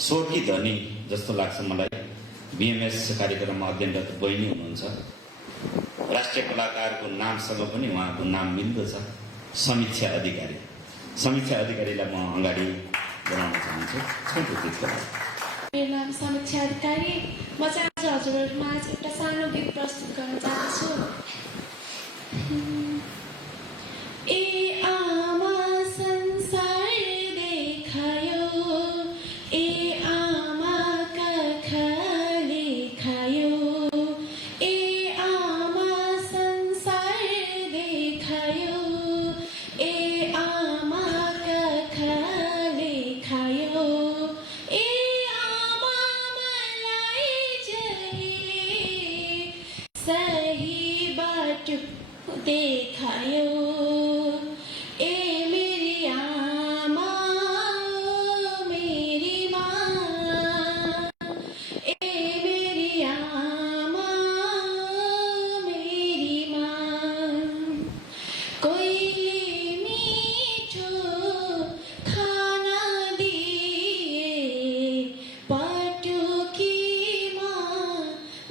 स्वरकी धनी जस्तो लाग्छ मलाई। बीएमएस कार्यक्रममा अध्ययनरत बहिनी हुनुहुन्छ। राष्ट्रिय कलाकारको नामसँग पनि उहाँको नाम मिल्दछ। समीक्षा अधिकारी। समीक्षा अधिकारीलाई म अगाडि बढाउन चाहन्छु। छोटो गीतको लागि। मेरो नाम समीक्षा अधिकारी। म चाहिँ आज हजुरहरूमा एउटा सानो गीत प्रस्तुत गर्न चाहन्छु। ए आमा संसार देखायो, ए आमा कखा लेखायो, ए आमा संसार देखायो, ए आमा कखा लेखायो, ए आमा मलाई जहिले सही बाटो देखायो, ए मेरी आमा मेरी माँ, ए मेरी आमा मेरी माँ। कोईले मीठो खाना दिए, पटुकीमा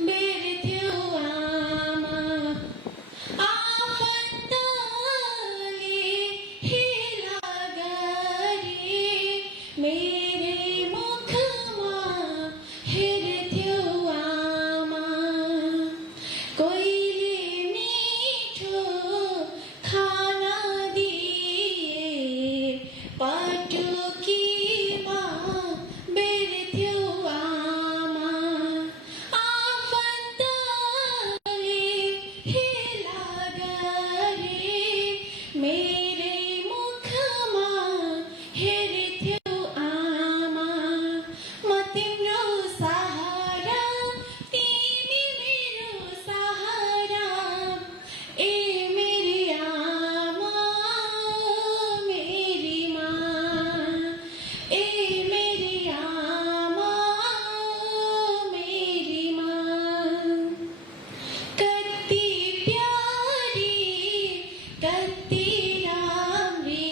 बेर्थ्यो आमा। मेरे मुखमा हेर्थ्यो आमा। कोहीले मीठो खाना दिए, पटुकीमा बेर्थ्यो आमा। आफन्तले हेला गरे, मेरे मुखमा हेर्थ्यो तिम्रो सहारा, तिमी मेरो सहारा, ए मेरी आमा मेरी माँ, ए मेरी आमा मेरी माँ। कति प्यारी कति राम्री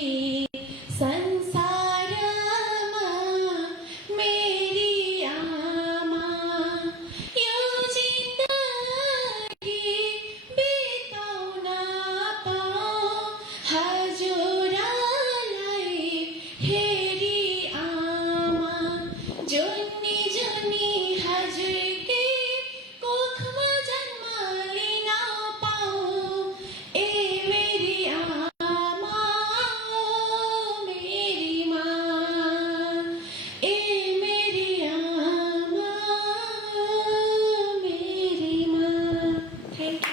संसारमा मेरी आमा। यो जिन्दगी बिताउन पाऊँ हजुरलाई हेरी आमा। जुनी जुनी हजुरकै कोखमा जन्म लिन पाऊँ, ए मेरी आमा मेरी माँ, ए मेरी आमा मेरी माँ। Thank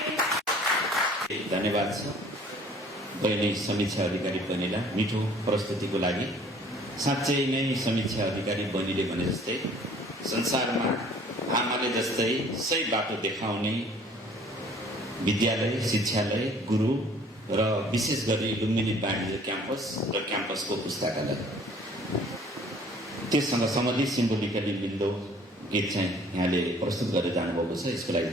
you. धन्यवाद छ बहिनी समीक्षा अधिकारी बहिनीलाई मिठो प्रस्तुतिको लागि। साँच्चै नै समीक्षा अधिकारी बहिनीले भने जस्तै संसारमा आमाले जस्तै सही बाटो देखाउने विद्यालय, शिक्षालय, गुरु र विशेष गरी लुम्बिनी वाणिज्य क्याम्पस र क्याम्पसको पुस्तकालय, त्यससँग सम्बन्धित सिम्बोलिकली मिल्दो गीत चाहिँ यहाँले प्रस्तुत गरेर जानुभएको छ। यसको लागि